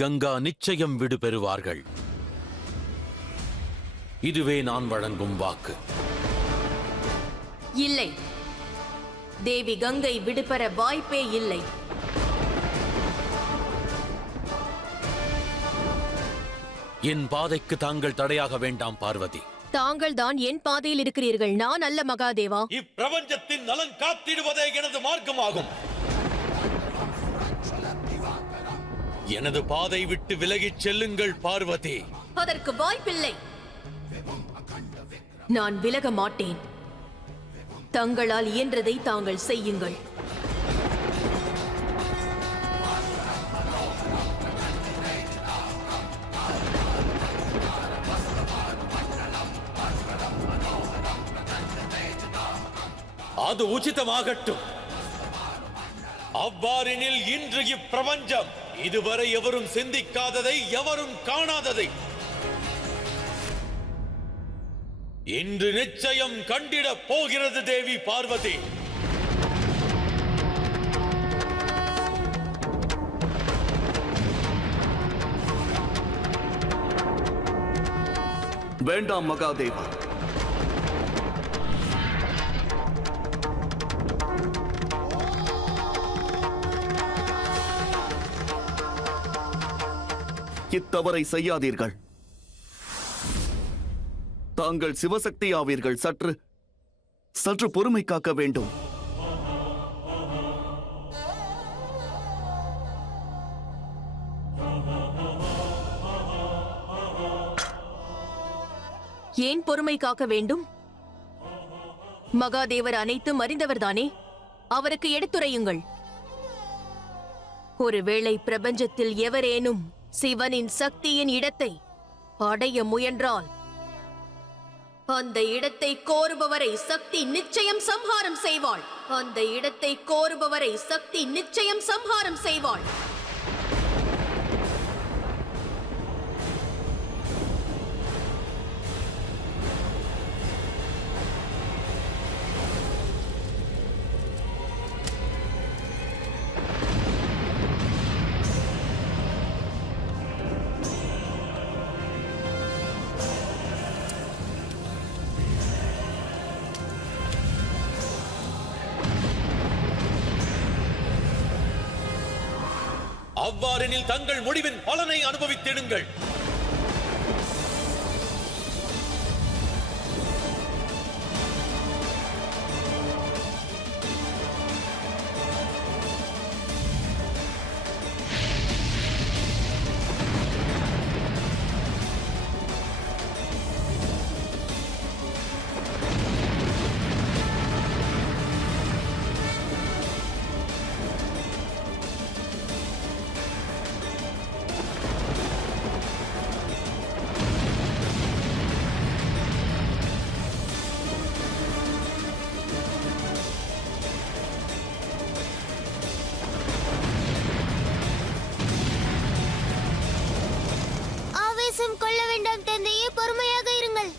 கங்கா நிச்சயம் விடு பெறுவார்கள். இதுவே நான் வழங்கும் வாக்கு. இல்லை, தேவி கங்கை விடுபெற வாய்ப்பே இல்லை. என் பாதைக்கு தாங்கள் தடையாக வேண்டாம் பார்வதி. தாங்கள் தான் என் பாதையில் இருக்கிறீர்கள், நான் அல்ல மகாதேவா. இப்பிரபஞ்சத்தின் நலன் காத்திடுவதே எனது மார்க்கமாகும். எனது பாதை விட்டு விலகிச் செல்லுங்கள் பார்வதி. அதற்கு வாய்ப்பில்லை. நான் விலக மாட்டேன். தங்களால் இயன்றதை தாங்கள் செய்யுங்கள். அது உச்சிதமாகட்டும். அவ்வாறெனில் இன்று இப்பிரபஞ்சம் இதுவரை எவரும் சிந்திக்காததை, எவரும் காணாததை இன்று நிச்சயம் கண்டிட போகிறது தேவி பார்வதி. வேண்டாம் மகாதேவா. இத்தவறை செய்யாதீர்கள். தாங்கள் சிவசக்தி ஆவீர்கள். சற்று பொறுமை காக்க வேண்டும். ஏன் பொறுமை காக்க வேண்டும்? மகாதேவர் அனைத்தும் அறிந்தவர்தானே, அவருக்கு எடுத்துரையுங்கள். ஒருவேளை பிரபஞ்சத்தில் எவரேனும் சிவனின் சக்தியின் இடத்தை அடைய முயன்றால் அந்த இடத்தை கோருபவரை சக்தி நிச்சயம் சம்ஹாரம் செய்வாள். அந்த இடத்தை கோருபவரை சக்தி நிச்சயம் சம்ஹாரம் செய்வாள். அவ்வாறெனில் தங்கள் முடிவின் பலனை அனுபவித்திடுங்கள். கொள்ள வேண்டாம் தந்தையே, பொறுமையாக இருங்கள்.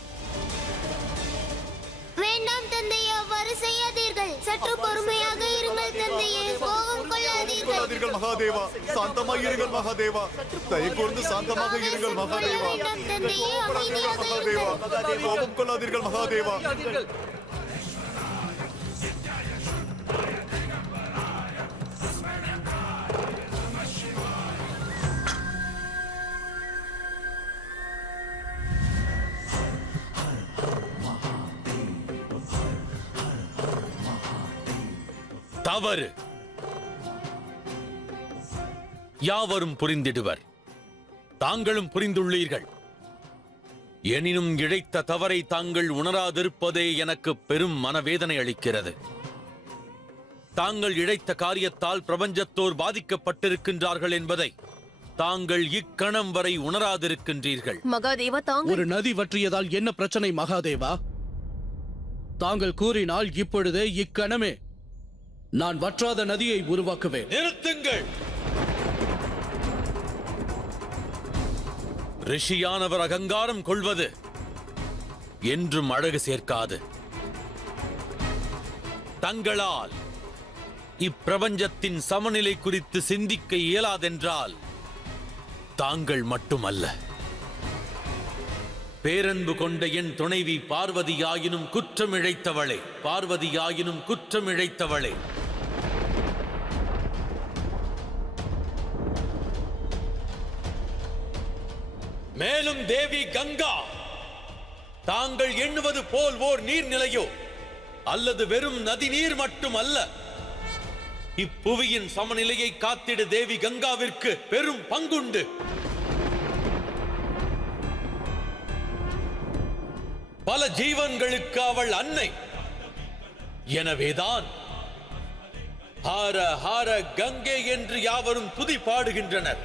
வேண்டாம் தந்தையே, அவ்வாறு செய்யாதீர்கள். சற்று பொறுமையாக இருங்கள் தந்தையே, கோபம் கொள்ளாதீர்கள். மகாதேவா, சாந்தமாக இருங்கள் மகாதேவா. தயை கூர்ந்து சாந்தமாக இருங்கள் மகாதேவா. கோபம் கொள்ளாதீர்கள் மகாதேவா. தவறு. யாவரும் புரிந்திடுவர். தாங்களும் புரிந்துள்ளீர்கள். எனினும் இழைத்த தவறை தாங்கள் உணராதிருப்பதே எனக்கு பெரும் மனவேதனை அளிக்கிறது. தாங்கள் இழைத்த காரியத்தால் பிரபஞ்சத்தோர் பாதிக்கப்பட்டிருக்கின்றார்கள் என்பதை தாங்கள் இக்கணம் வரை உணராதிருக்கின்றீர்கள். மகாதேவா, ஒரு நதி வற்றியதால் என்ன பிரச்சனை மகாதேவா? தாங்கள் கூறினால் இப்பொழுதே இக்கணமே நான் வற்றாத நதியை உருவாக்குவேன். நிறுத்துங்கள். ரிஷியானவர் அகங்காரம் கொள்வது என்றும் அழகு சேர்க்காது. தங்களால் இப்பிரபஞ்சத்தின் சமநிலை குறித்து சிந்திக்க இயலாதென்றால் தாங்கள் மட்டுமல்ல, பேரன்பு கொண்ட என் துணைவி பார்வதியாயினும் குற்றமிழைத்தவளே, பார்வதியாயினும் குற்றமிழைத்தவளே. மேலும் தேவி கங்கா, தாங்கள் எண்ணுவது போல் ஓர் நீர்நிலையோ அல்லது வெறும் நதி நீர் மட்டுமல்ல. இப்புவியின் சமநிலையை காத்திட தேவி கங்காவிற்கு பெரும் பங்குண்டு. பல ஜீவன்களுக்கு அவள் அன்னை. எனவேதான் ஹார ஹார கங்கை என்று யாவரும் துதி பாடுகின்றனர்.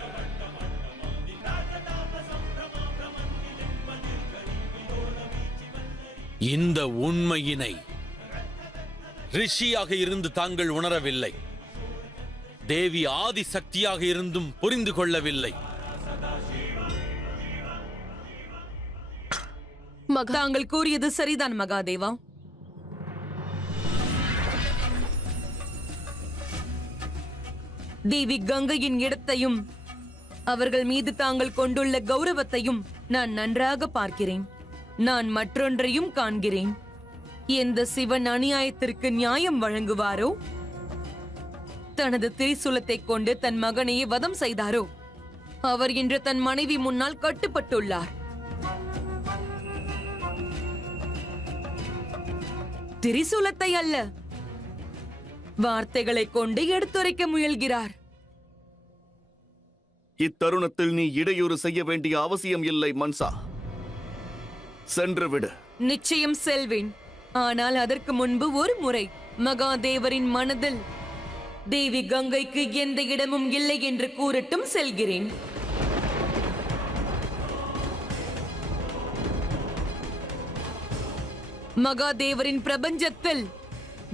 இந்த உண்மையினை ரிஷியாக இருந்து தாங்கள் உணரவில்லை, தேவி ஆதி சக்தியாக இருந்தும் புரிந்து கொள்ளவில்லை. தாங்கள் கூறியது சரிதான் மகாதேவா. தேவி கங்கையின் இடத்தையும் அவர்கள் மீது தாங்கள் கொண்டுள்ள கௌரவத்தையும் நான் நன்றாக பார்க்கிறேன். நான் மற்றொன்றையும் காண்கிறேன். எந்த சிவன் அநியாயத்திற்கு நியாயம் வழங்குவாரோ, தனது திரிசூலத்தை கொண்டு தன் மகனையே வதம் செய்தாரோ, அவர் இன்று தன் மனைவி முன்னால் கட்டுப்பட்டுள்ளார். திரிசூலத்தை அல்ல, வார்த்தைகளை கொண்டு எடுத்துரைக்க முயல்கிறார். இத்தருணத்தில் நீ இடையூறு செய்ய வேண்டிய அவசியம் இல்லை மன்சா. சென்று விடு. நிச்சயம் செல்வேன். ஆனால் அதற்கு முன்பு ஒரு முறை மகாதேவரின் மனதில் தேவி கங்கைக்கு எந்த இடமும் இல்லை என்று கூறட்டும், செல்கிறேன். மகாதேவரின் பிரபஞ்சத்தில்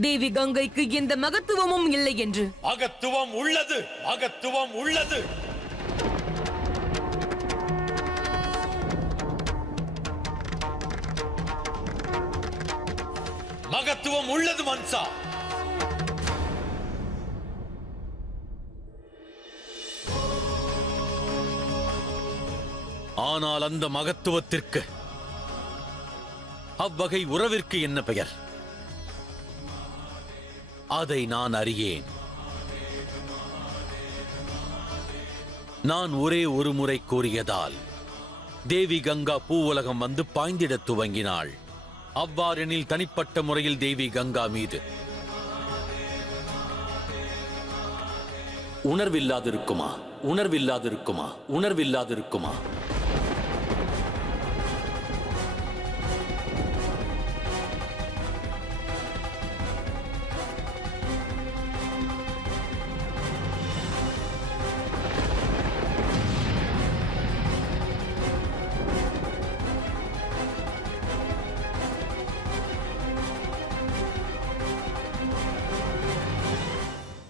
தேவி கங்கைக்கு எந்த மகத்துவமும் இல்லை என்று. மகத்துவம் உள்ளது, மகத்துவம் உள்ளது. மகத்துவம் உள்ளது மன்சா. ஆனால் அந்த மகத்துவத்திற்கு, அவ்வகை உறவிற்கு என்ன பெயர்? அதை நான் அறியேன். நான் ஒரே ஒரு முறை கூறியதால் தேவி கங்கா பூவுலகம் வந்து பாய்ந்திடத் துவங்கினாள். அவ்வாறெனில் தனிப்பட்ட முறையில் தேவி கங்கா மீது உணர்வில்லாதிருக்குமா? உணர்வில்லாதிருக்குமா? உணர்வில்லாதிருக்குமா?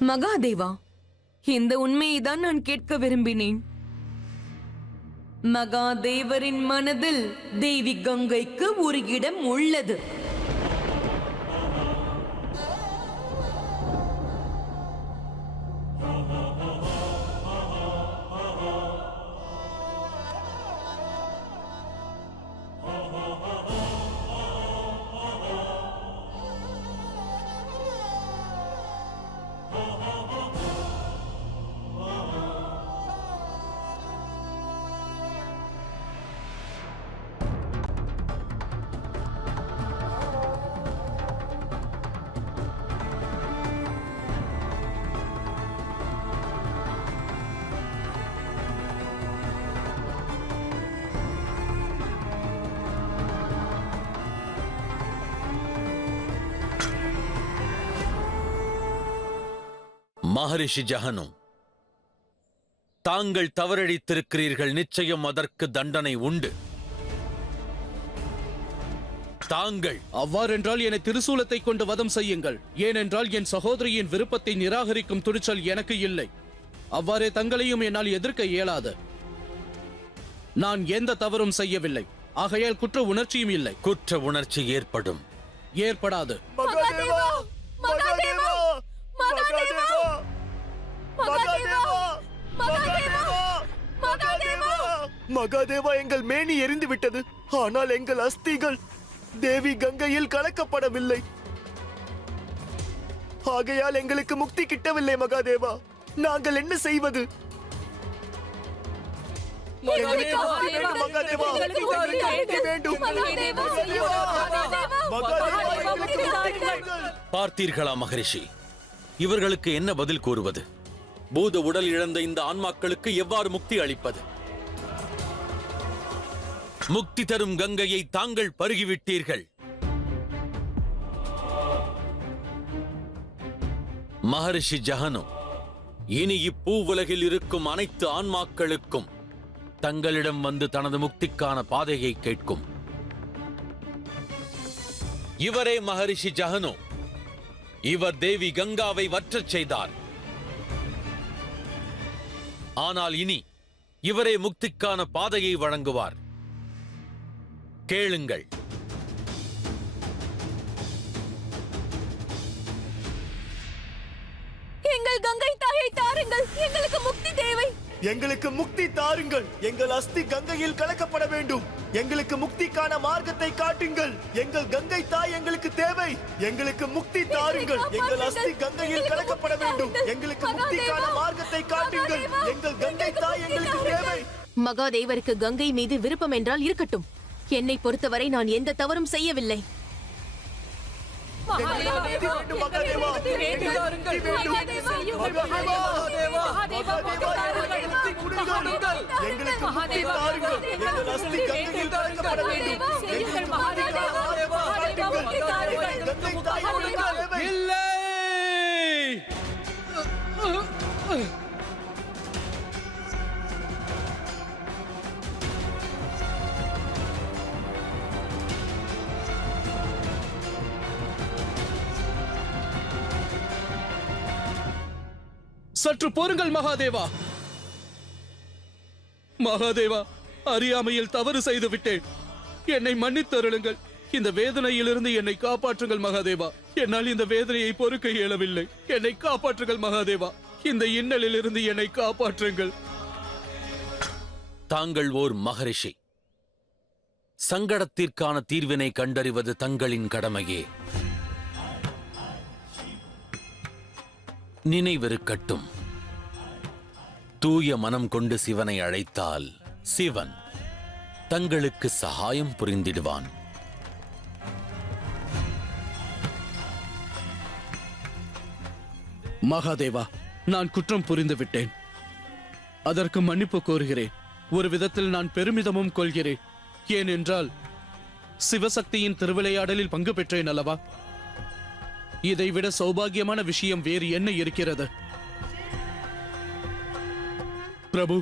மகாதேவா, இந்த உண்மையை தான் நான் கேட்க விரும்பினேன். மகாதேவரின் மனதில் தேவி கங்கைக்கு ஒரு இடம் உள்ளது. மகரிஷி ஜஹனு, தாங்கள் தவறளித்திருக்கிறீர்கள். நிச்சயம் அதற்கு தண்டனை உண்டு. தாங்கள் அவ்வாறென்றால் என்னை திரிசூலத்தை கொண்டு வதம் செய்யுங்கள். ஏனென்றால் என் சகோதரியின் விருப்பத்தை நிராகரிக்கும் துணிச்சல் எனக்கு இல்லை. அவ்வாறே தங்களையும் என்னால் எதிர்க்க இயலாது. நான் எந்த தவறும் செய்யவில்லை. ஆகையால் குற்ற உணர்ச்சியும் இல்லை. குற்ற உணர்ச்சி ஏற்படும். ஏற்படாது. மகாதேவா! மகாதேவா! மகாதேவா! மகாதேவா! மகாதேவா! மகாதேவா! மகாதேவா, எங்கள் மேனி எரிந்து விட்டது. ஆனால் எங்கள் அஸ்திகள் தேவி கங்கையில் கலக்கப்படவில்லை. ஆகையால் எங்களுக்கு முக்தி கிட்டவில்லை மகாதேவா. நாங்கள் என்ன செய்வது? மகாதேவா, மகாதேவா, எங்களுக்கு வேண்டும். மகாதேவா, எங்களுக்கு முக்தி கொடுங்கள். பார்த்தீர்களா மகரிஷி, இவர்களுக்கு என்ன பதில் கூறுவது? பூத உடல் இழந்த இந்த ஆன்மாக்களுக்கு எவ்வாறு முக்தி அளிப்பது? முக்தி தரும் கங்கையை தாங்கள் பருகிவிட்டீர்கள். மகரிஷி ஜஹனு, இனி இப்பூவுலகில் இருக்கும் அனைத்து ஆன்மாக்களுக்கும் தங்களிடம் வந்து தனது முக்திக்கான பாதையை கேட்கும். இவரே மகரிஷி ஜஹனு. இவர் தேவி கங்காவை வற்றச் செய்தார். ஆனால் இனி இவரே முக்திக்கான பாதையை வழங்குவார். கேளுங்கள். எங்கள் கங்கை தாயை தாருங்கள், எங்களுக்கு முக்தி தேவை. எங்களுக்கு முக்தி தாருங்கள். எங்கள் அஸ்தி கங்கையில் கலக்கப்பட வேண்டும். எங்களுக்கு முக்திக்கான மார்க்கத்தை காட்டுங்கள். எங்கள் கங்கை தாய் எங்களுக்கு தேவை. எங்களுக்கு முக்தி தாருங்கள். எங்கள் அஸ்தி கங்கையில் கலக்கப்பட வேண்டும். எங்களுக்கு முக்திக்கான மார்க்கத்தை காட்டுங்கள். எங்கள் கங்கை தாய் எங்களுக்கு தேவை. மகாதேவருக்கு கங்கை மீது விருப்பம் என்றால் இருக்கட்டும். என்னை பொறுத்தவரை நான் எந்த தவறும் செய்யவில்லை. எங்களுக்கு முக்தி வேண்டும் மகாதேவா. எங்களுக்கு முக்தி வேண்டும். மகாதேவா, மகாதேவா, எங்களுக்கு முக்தி கொடுங்கள். எங்களுக்கு முக்தி தாருங்கள். எங்கள் அஸ்தி கங்கையில் கலக்கப்பட வேண்டும். எங்களுக்கு முக்திக்கான மார்க்கத்தை காட்டுங்கள். கங்கை தாய் எங்களுக்கு தேவை. இல்லை. சற்று பொறுங்கள் மகாதேவா. மகாதேவா, அறியாமையில் தவறு செய்து விட்டேன். என்னை மன்னித்தருளுங்கள். இந்த வேதனையிலிருந்து என்னை காப்பாற்றுங்கள் மகாதேவா. என்னால் இந்த வேதனையை பொறுக்க இயலவில்லை. என்னை காப்பாற்றுங்கள் மகாதேவா. இந்த இன்னலிலிருந்து என்னை காப்பாற்றுங்கள். தாங்கள் ஓர் மகரிஷி. சங்கடத்திற்கான தீர்வினை கண்டறிவது தங்களின் கடமையே. நினைவிருக்கட்டும், தூய மனம் கொண்டு சிவனை அழைத்தால் சிவன் தங்களுக்கு சகாயம் புரிந்திடுவான். மகாதேவா, நான் குற்றம் புரிந்து விட்டேன். அதற்கு மன்னிப்பு கோருகிறேன். ஒரு விதத்தில் நான் பெருமிதமும் கொள்கிறேன். ஏனென்றால் சிவசக்தியின் திருவிளையாடலில் பங்கு பெற்றேன் அல்லவா? இதைவிட சௌபாகியமான விஷயம் வேறு என்ன இருக்கிறது? பிரபு,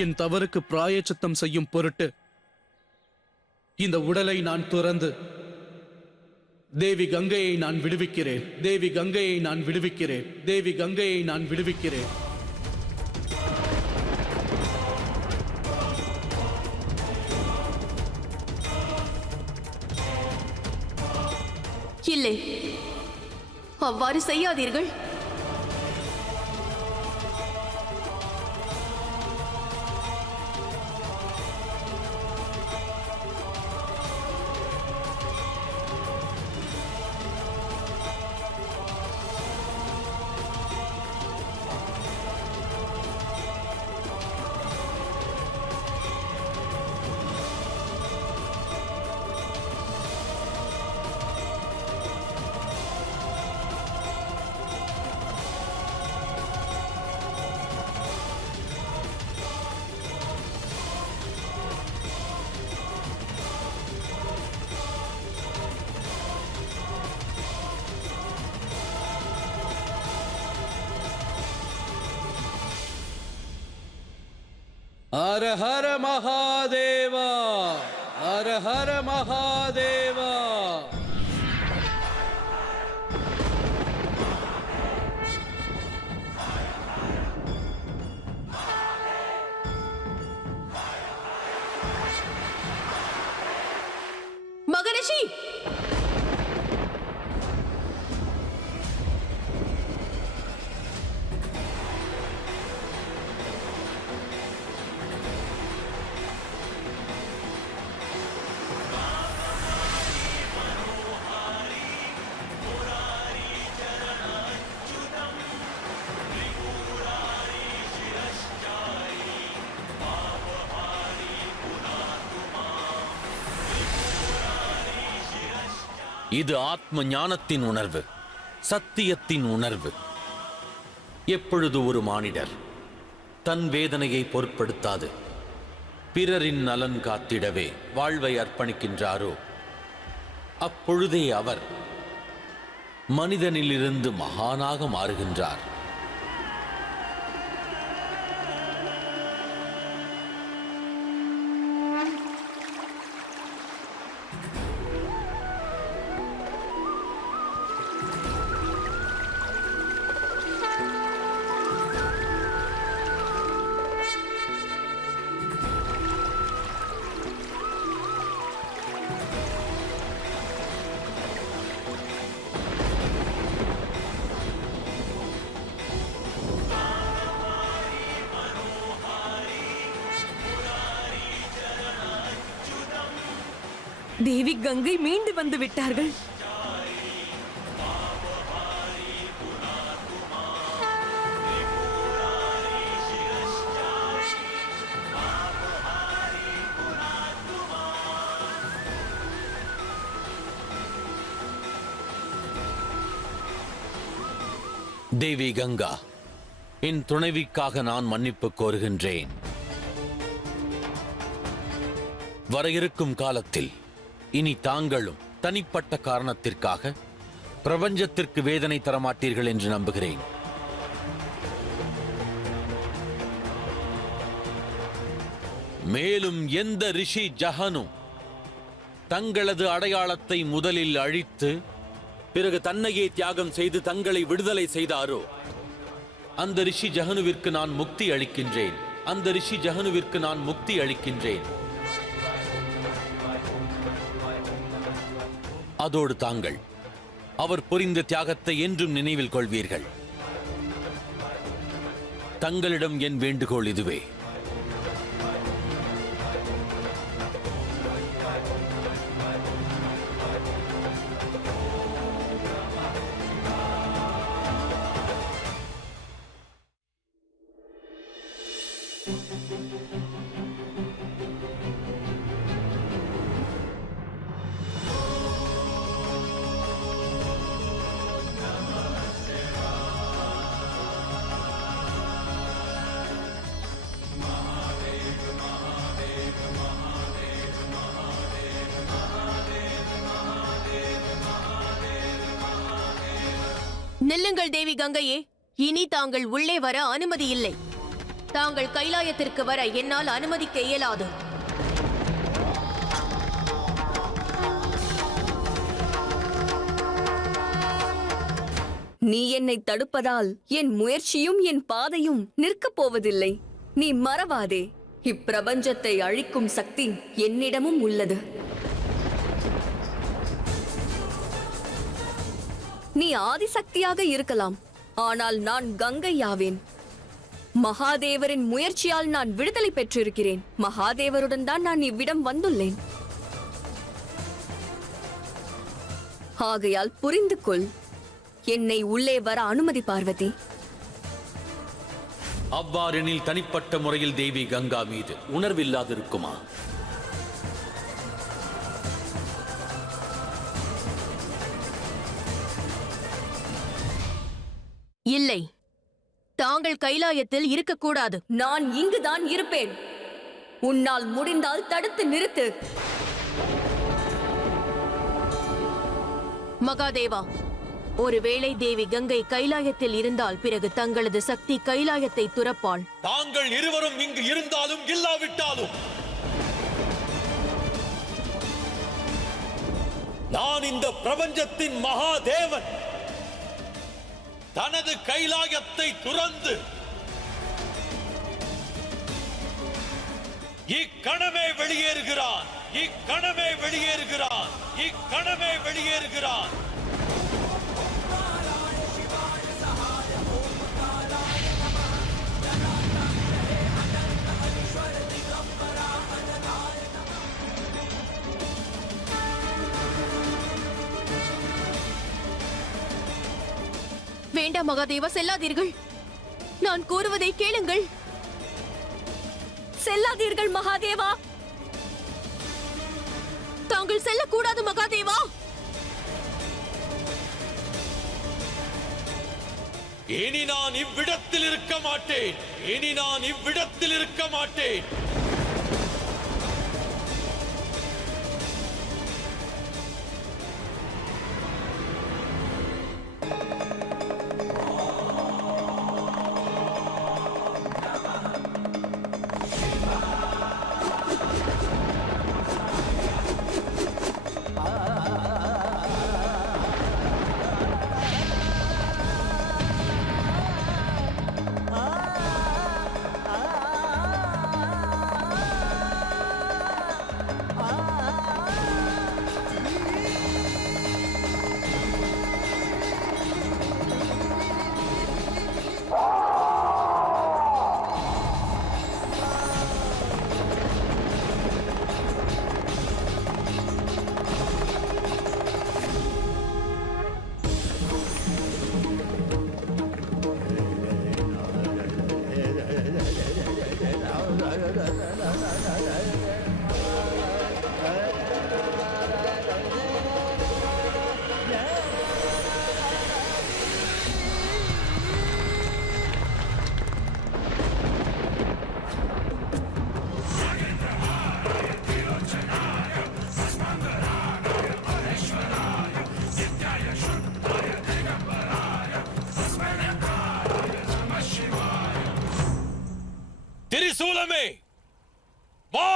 என் தவறுக்கு பிராயச்சித்தம் செய்யும் பொருட்டு இந்த உடலை நான் துறந்து தேவி கங்கையை நான் விடுவிக்கிறேன். தேவி கங்கையை நான் விடுவிக்கிறேன். தேவி கங்கையை நான் விடுவிக்கிறேன். இல்லை, அவ்வாறு செய்யாதீர்கள். ஹர ஹர மகாதேவா, ஹர ஹர மகாதேவா. மகரிஷி, இது ஆத்ம ஞானத்தின் உணர்வு, சத்தியத்தின் உணர்வு. எப்பொழுது ஒரு மானிடர் தன் வேதனையை பொருட்படுத்தாது பிறரின் நலன் காத்திடவே வாழ்வை அர்ப்பணிக்கின்றாரோ, அப்பொழுதே அவர் மனிதனிலிருந்து மகானாக மாறுகின்றார். தேவி கங்கை மீண்டு வந்து விட்டார்கள். தேவி கங்கா, என் துணைவிக்காக நான் மன்னிப்பு கோருகின்றேன். வர இருக்கும் காலத்தில் இனி தாங்களும் தனிப்பட்ட காரணத்திற்காக பிரபஞ்சத்திற்கு வேதனை தரமாட்டீர்கள் என்று நம்புகிறேன். மேலும் எந்த ரிஷி ஜஹனு தங்களது அடையாளத்தை முதலில் அழித்து பிறகு தன்னையே தியாகம் செய்து தங்களை விடுதலை செய்தாரோ, அந்த ரிஷி ஜஹனுவிற்கு நான் முக்தி அளிக்கின்றேன். அந்த ரிஷி ஜஹனுவிற்கு நான் முக்தி அளிக்கின்றேன். அதோடு தாங்கள் அவர் புரிந்த தியாகத்தை என்றும் நினைவில் கொள்வீர்கள். தங்களிடம் என் வேண்டுகோள் இதுவே. நில்லுங்கள் தேவி கங்கையே, இனி தாங்கள் உள்ளே வர அனுமதி இல்லை. தாங்கள் கைலாயத்திற்கு வர என்னால் அனுமதிக்க இயலாது. நீ என்னை தடுப்பதால் என் முயற்சியும் என் பாதையும் நிற்கப் போவதில்லை. நீ மறவாதே, இப்பிரபஞ்சத்தை அழிக்கும் சக்தி என்னிடமும் உள்ளது. நீ ஆதிசக்தியாக இருக்கலாம், ஆனால் நான் கங்கையாவேன். மகாதேவரின் முயற்சியால் நான் விடுதலை பெற்றிருக்கிறேன். மகாதேவருடன் தான் நான் இவ்விடம் வந்துள்ளேன். ஆகையால் புரிந்து கொள், என்னை உள்ளே வர அனுமதி பார்வதி. அவ்வாறெனில் தனிப்பட்ட முறையில் தேவி கங்கா மீது உணர்வில்லாதிருக்குமா? இல்லை, தாங்கள் கைலாயத்தில் இருக்கக்கூடாது. நான் இங்குதான் இருப்பேன். உன்னால் முடிந்தால் தடுத்து நிறுத்து. மகாதேவா, ஒருவேளை தேவி கங்கை கைலாயத்தில் இருந்தால் பிறகு தங்களது சக்தி கைலாயத்தை துறப்பாள். தாங்கள் இருவரும் இங்கு இருந்தாலும் இல்லாவிட்டாலும் நான் இந்த பிரபஞ்சத்தின் மகாதேவன். தனது கைலாயத்தை துறந்து இக்கணமே வெளியேறுகிறான். இக்கணமே வெளியேறுகிறான். இக்கணமே வெளியேறுகிறான். வேண்டாம் மகாதேவா, செல்லாதீர்கள். நான் கூறுவதை கேளுங்கள். செல்லாதீர்கள் மகாதேவா. தாங்கள் செல்லக்கூடாது மகாதேவா. இனி நான் இவ்விடத்தில் இருக்க மாட்டேன். இனி நான் இவ்விடத்தில் இருக்க மாட்டேன். திரிசூலமே வா!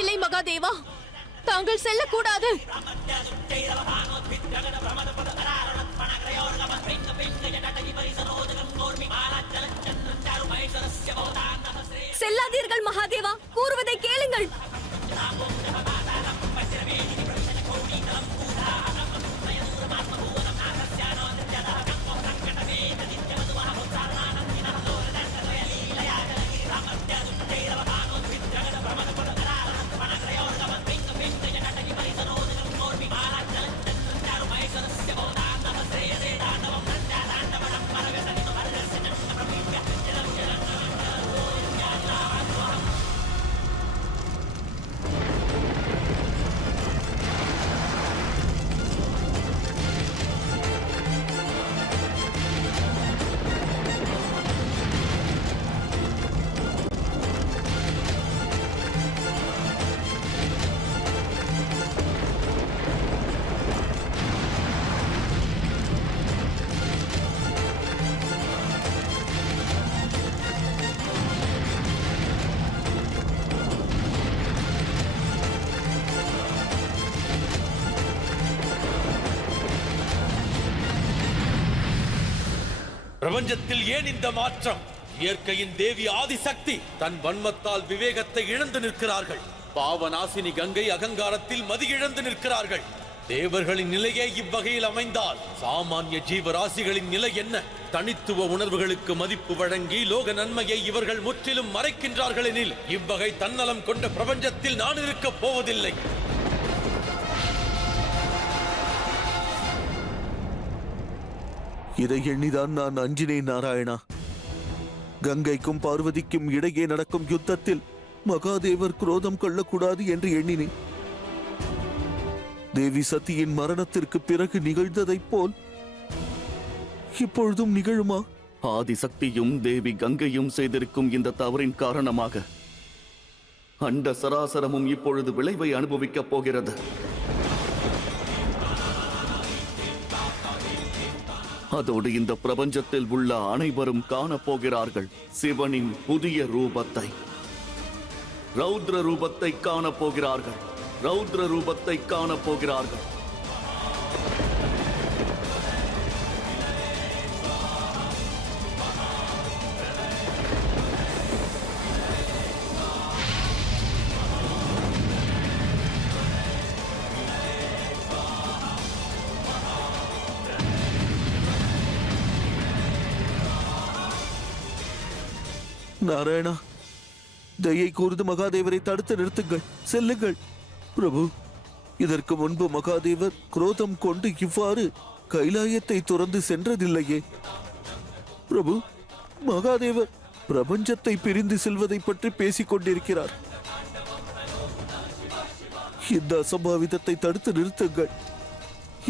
இல்லை மகாதேவா, தாங்கள் செல்லக்கூடாது. செல்லாதீர்கள் மகாதேவா, கூறுவதை கேளுங்கள். பிரபஞ்சத்தில் ஏன் இந்த மாற்றம்? இயற்கையின் தேவி ஆதிசக்தி தன் வன்மத்தால் விவேகத்தை இழந்து நிற்கிறார்கள். பாவநாசினி கங்கை அகங்காரத்தில் மதி இழந்து நிற்கிறார்கள். தேவர்களின் நிலையே இவ்வகையில் அமைந்தால் சாமானிய ஜீவராசிகளின் நிலை என்ன? தனித்துவ உணர்வுகளுக்கு மதிப்பு வழங்கி லோக நன்மையை இவர்கள் முற்றிலும் மறைக்கின்றார்கள் எனில் இவ்வகை தன்னலம் கொண்ட பிரபஞ்சத்தில் நான் இருக்கப் போவதில்லை. இதை எண்ணிதான் நான் அஞ்சினேன் நாராயணா. கங்கைக்கும் பார்வதிக்கும் இடையே நடக்கும் யுத்தத்தில் மகாதேவர் குரோதம் கொள்ளக்கூடாது என்று எண்ணினேன். தேவி சத்தியின் மரணத்திற்கு பிறகு நிகழ்ந்ததைப் போல் இப்பொழுதும் நிகழுமா? ஆதிசக்தியும் தேவி கங்கையும் செய்திருக்கும் இந்த தவறின் காரணமாக அண்ட சராசரமும் இப்பொழுது விளைவை அனுபவிக்கப் போகிறது. அதோடு இந்த பிரபஞ்சத்தில் உள்ள அனைவரும் காணப்போகிறார்கள் சிவனின் புதிய ரூபத்தை. ரௌத்ர ரூபத்தை காணப்போகிறார்கள். ரௌத்ர ரூபத்தை காணப்போகிறார்கள். நாராயணா, தயை கூர்ந்து மகாதேவரை தடுத்து நிறுத்துங்கள். செல்லுங்கள். பிரபு, இதற்கு முன்பு மகாதேவர் குரோதம் கொண்டு இவ்வாறு கைலாயத்தை துறந்து சென்றதில்லையே. பிரபு, மகாதேவர் பிரபஞ்சத்தை பிரிந்து செல்வதை பற்றி பேசிக் கொண்டிருக்கிறார். இந்த அசம்பாவிதத்தை தடுத்து நிறுத்துங்கள்.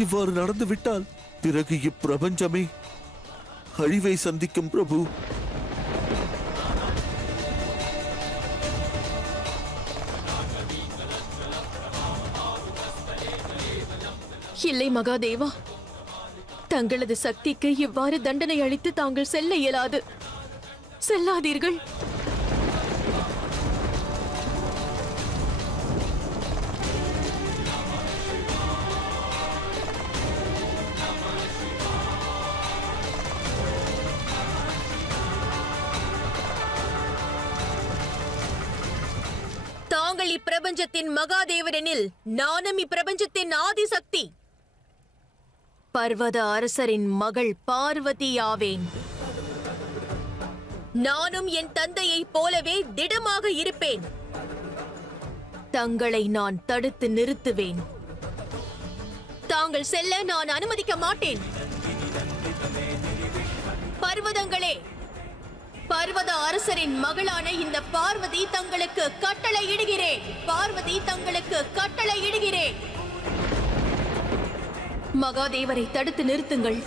இவ்வாறு நடந்துவிட்டால் பிறகு இப்பிரபஞ்சமே அழிவை சந்திக்கும். பிரபு, இல்லை மகாதேவா, தங்களது சக்திக்கு இவ்வாறு தண்டனை அளித்து தாங்கள் செல்ல இயலாது. செல்லாதீர்கள். தாங்கள் இப்பிரபஞ்சத்தின் மகாதேவரெனில் நானும் இப்பிரபஞ்சத்தின் ஆதிசக்தி பர்வத அரசரின் மகள் பார்வதி ஆவேன். நானும் என் தந்தையைப் போலவே திடமாக இருப்பேன். தங்களை நான் தடுத்து நிறுத்துவேன். தாங்கள் செல்ல நான் அனுமதிக்க மாட்டேன். பர்வதங்களே, பர்வத அரசரின் மகளான இந்த பார்வதி தங்களுக்கு கட்டளையிடுகிறேன். பார்வதி தங்களுக்கு கட்டளையிடுகிறேன். மகாதேவரை தடுத்து நிறுத்துங்கள்.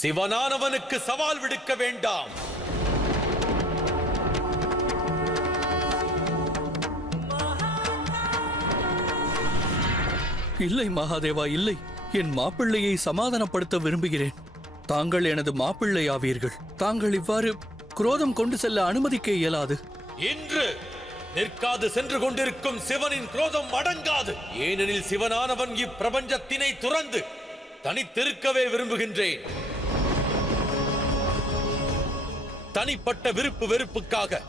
சிவனானவனுக்கு சவால் விடுக்க வேண்டாம். இல்லை மகாதேவா, இல்லை. என் மாப்பிள்ளையை சமாதானப்படுத்த விரும்புகிறேன். தாங்கள் எனது மாப்பிள்ளை ஆவீர்கள். தாங்கள் இவ்வாறு குரோதம் கொண்டு செல்ல அனுமதிக்க இயலாது. இன்று நிற்காது சென்று கொண்டிருக்கும் சிவனின் குரோதம் அடங்காது. ஏனெனில் சிவனானவன் இப்பிரபஞ்சத்தினை துறந்து தனித்திருக்கவே விரும்புகின்றேன். தனிப்பட்ட விருப்பு வெறுப்புக்காக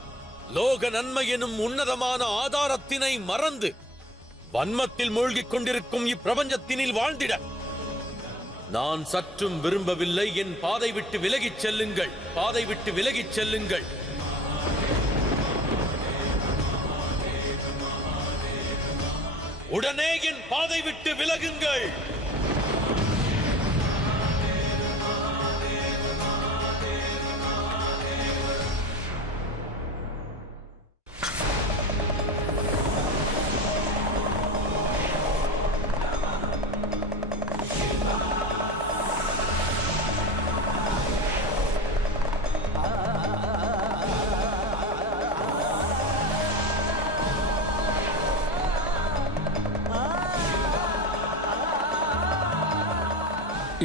லோக நன்மை எனும் உன்னதமான ஆதாரத்தினை மறந்து வன்மத்தில் மூழ்கிக் கொண்டிருக்கும் இப்பிரபஞ்சத்தினில் வாழ்ந்திட நான் சற்றும் விரும்பவில்லை. என் பாதை விட்டு விலகிச் செல்லுங்கள். பாதை விட்டு விலகிச் செல்லுங்கள். உடனே என் பாதை விட்டு விலகுங்கள்.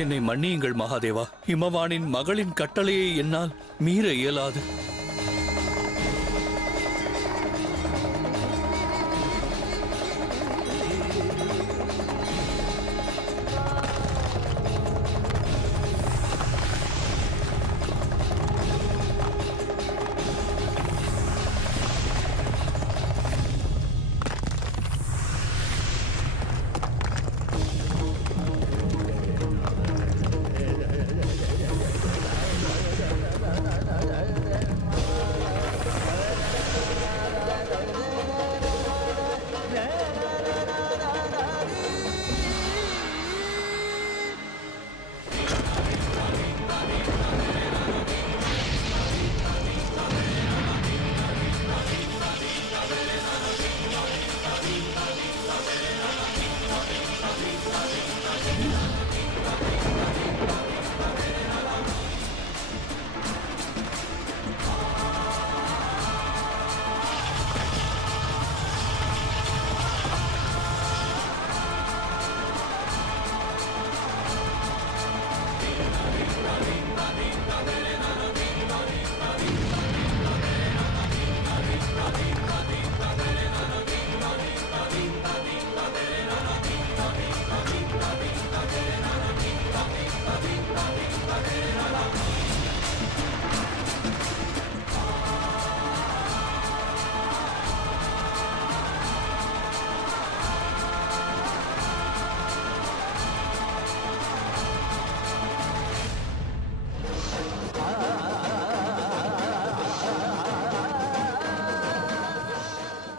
என்னை மன்னியுங்கள் மகாதேவா. இமவானின் மகளின் கட்டளையை என்னால் மீற இயலாது.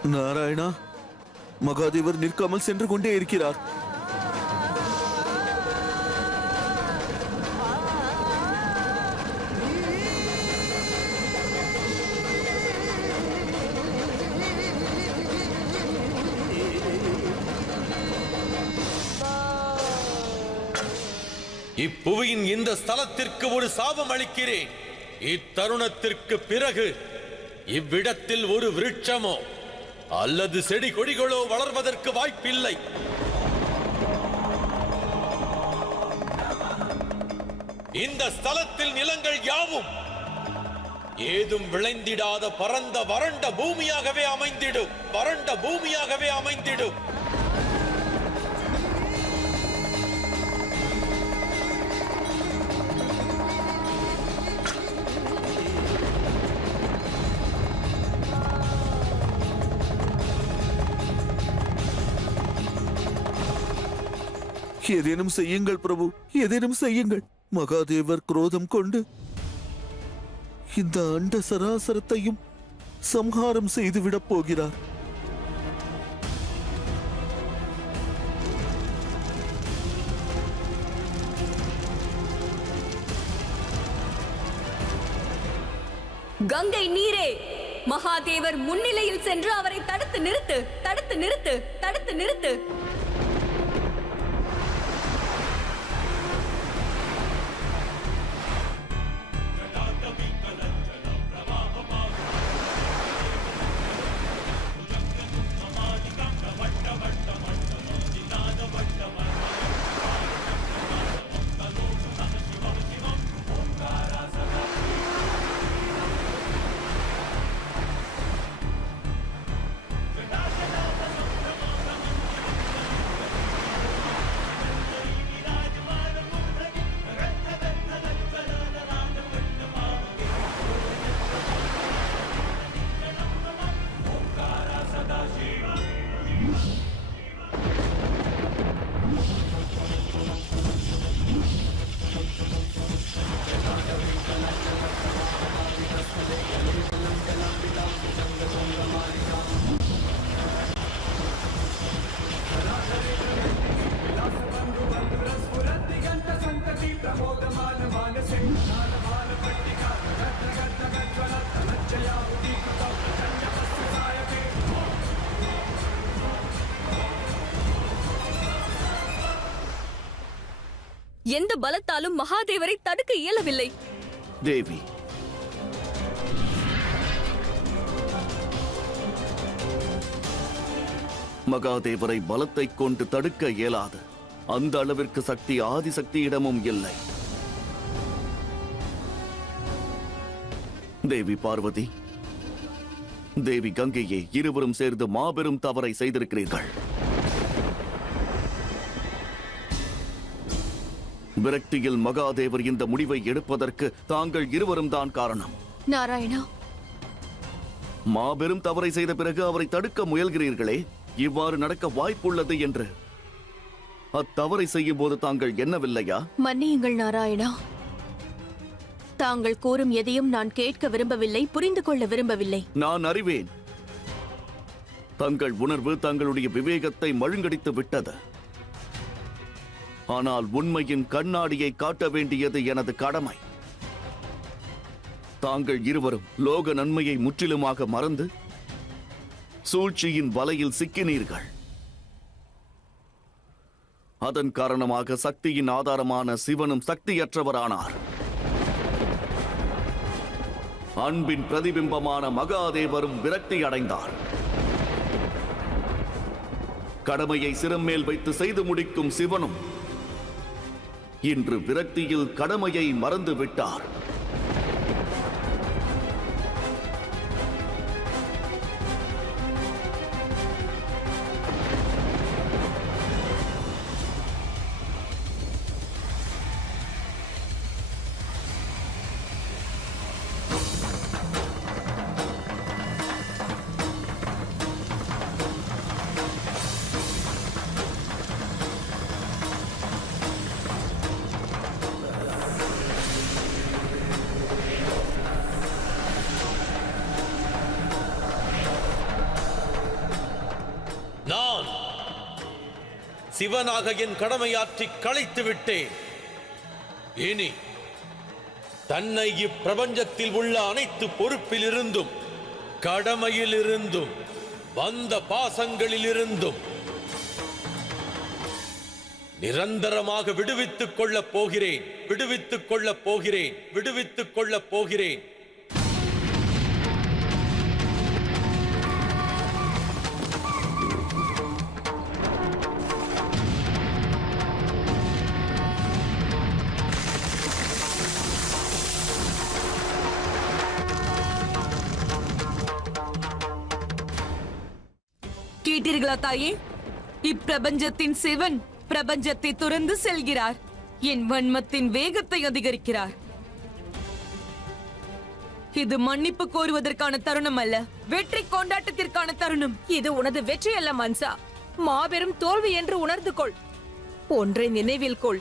நாராயணா, மகாதேவர் நிற்காமல் சென்று கொண்டே இருக்கிறார். இப்புவியின் இந்த ஸ்தலத்திற்கு ஒரு சாபம் அளிக்கிறேன். இத்தருணத்திற்கு பிறகு இவ்விடத்தில் ஒரு விருட்சமோ அல்லது செடி கொடிகளோ வளர்வதற்கு வாய்ப்பில்லை. இந்த ஸ்தலத்தில் நிலங்கள் யாவும் ஏதும் விளைந்திடாத பரந்த வறண்ட பூமியாகவே அமைந்திடும். வறண்ட பூமியாகவே அமைந்திடும். ஏதேனும் செய்யுங்கள் பிரபு, ஏதேனும் செய்யுங்கள். மகாதேவர் குரோதம் கொண்டு இந்த அண்ட சராசரத்தையும் சம்ஹாரம் செய்துவிடப் போகிறார். கங்கை நீரே, மகாதேவர் முன்னிலையில் சென்று அவரை தடுத்து நிறுத்து, தடுத்து நிறுத்து, தடுத்து நிறுத்து. எந்த பலத்தாலும் மகாதேவரை தடுக்க இயலவில்லை. தேவி, மகாதேவரை பலத்தை கொண்டு தடுக்க இயலாது. அந்த அளவிற்கு சக்தி ஆதிசக்தியிடமும் இல்லை. தேவி பார்வதி, தேவி கங்கையே, இருவரும் சேர்ந்து மாபெரும் தவறை செய்திருக்கிறீர்கள். விரக்தியில் மகாதேவர் இந்த முடிவை எடுப்பதற்கு தாங்கள் இருவரும் தான் காரணம். நாராயணா, மாபெரும் தவறை செய்த பிறகு அவரை தடுக்க முயல்கிறீர்களே, இவ்வாறு நடக்க வாய்ப்புள்ளது என்று அத்தவறை செய்யும் போது தாங்கள் எண்ணவில்லையா? மன்னியுங்கள் நாராயணா. தாங்கள் கூறும் எதையும் நான் கேட்க விரும்பவில்லை, புரிந்து கொள்ள விரும்பவில்லை. நான் அறிவேன். தங்கள் உணர்வு தங்களுடைய விவேகத்தை மழுங்கடித்து விட்டது. ஆனால் உண்மையின் கண்ணாடியை காட்ட வேண்டியது எனது கடமை. தாங்கள் இருவரும் லோக நன்மையை முற்றிலுமாக மறந்து சூழ்ச்சியின் வலையில் சிக்கினீர்கள். அதன் காரணமாக சக்தியின் ஆதாரமான சிவனும் சக்தியற்றவரானார். அன்பின் பிரதிபிம்பமான மகாதேவரும் விரக்தி அடைந்தார். கடமையை சிரம் மேல் வைத்து செய்து முடிக்கும் சிவனும் இன்று விரக்தியில் கடமையை மறந்து விட்டார். சிவனாக என் கடமையாற்றி களைத்து விட்டேன். இனி தன்னை இப்பிரபஞ்சத்தில் உள்ள அனைத்து பொறுப்பிலிருந்தும், கடமையிலிருந்தும், வந்த பாசங்களிலிருந்தும் நிரந்தரமாக விடுவித்துக் கொள்ளப் போகிறேன். விடுவித்துக் கொள்ளப் போகிறேன். விடுவித்துக் கொள்ளப் போகிறேன். கேட்டீர்களா தாயே? இப்பிரபஞ்சத்தின் சிவன் பிரபஞ்சத்தை துறந்து செல்கிறார். என் வன்மத்தின் வேகத்தை அதிகரிக்கிறார். இது மன்னிப்பு கோருவதற்கான தருணம் அல்ல, வெற்றி கொண்டாட்டத்திற்கான தருணம். இது உனது வெற்றி அல்ல மன்சா, மாபெரும் தோல்வி என்று உணர்ந்து கொள். ஒன்றை நினைவில் கொள்,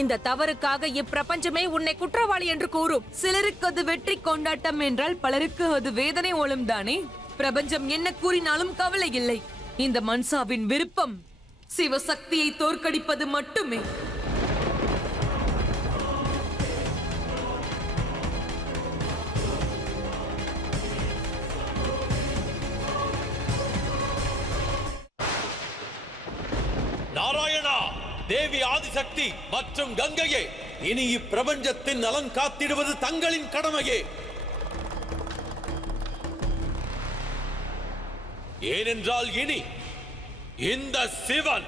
இந்த தவறுக்காக இப்பிரபஞ்சமே உன்னை குற்றவாளி என்று கூறும். சிலருக்கு அது வெற்றி கொண்டாட்டம் என்றால் பலருக்கு அது வேதனை ஓலம் தானே. பிரபஞ்சம் என்ன கூறினாலும் கவலை இல்லை. இந்த மன்சாவின் விருப்பம் சிவசக்தியை தோற்கடிப்பது மட்டுமே. நாராயணா, தேவி ஆதிசக்தி மற்றும் கங்கையே, இனி இப்பிரபஞ்சத்தின் நலன் காத்திடுவது தங்களின் கடமையே. ஏனென்றால் இனி இந்த சிவன்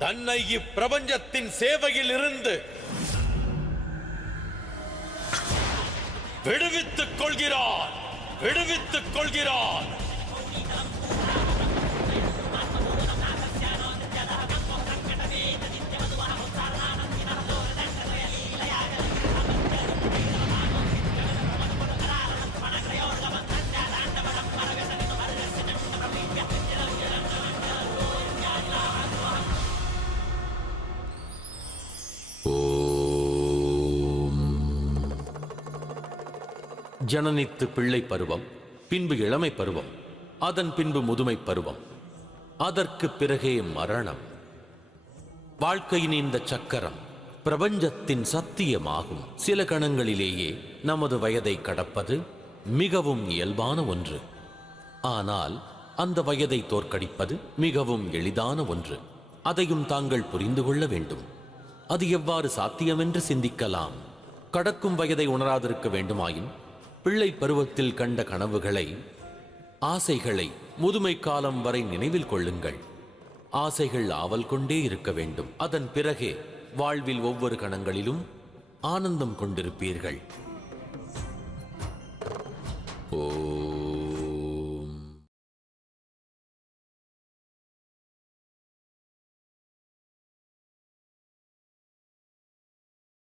தன்னை இப்பிரபஞ்சத்தின் சேவையில் இருந்து விடுவித்துக் கொள்கிறார். விடுவித்துக் கொள்கிறார். ஜனனித்து பிள்ளை பருவம், பின்பு இளமை பருவம், அதன் பின்பு முதுமை பருவம், அதற்கு பிறகே மரணம். வாழ்க்கையின் இந்த சக்கரம் பிரபஞ்சத்தின் சத்தியமாகும். சில கணங்களிலேயே நமது வயதை கடப்பது மிகவும் இயல்பான ஒன்று. ஆனால் அந்த வயதை தோற்கடிப்பது மிகவும் எளிதான ஒன்று. அதையும் தாங்கள் புரிந்து கொள்ள வேண்டும். அது எவ்வாறு சாத்தியமென்று சிந்திக்கலாம். கடக்கும் வயதை உணராதிருக்க வேண்டுமாயின் பிள்ளை பருவத்தில் கண்ட கனவுகளை, ஆசைகளை முதுமை காலம் வரை நினைவில் கொள்ளுங்கள். ஆசைகள் ஆவல் கொண்டே இருக்க வேண்டும். அதன் பிறகே வாழ்வில் ஒவ்வொரு கணங்களிலும் ஆனந்தம் கொண்டிருப்பீர்கள். ஓ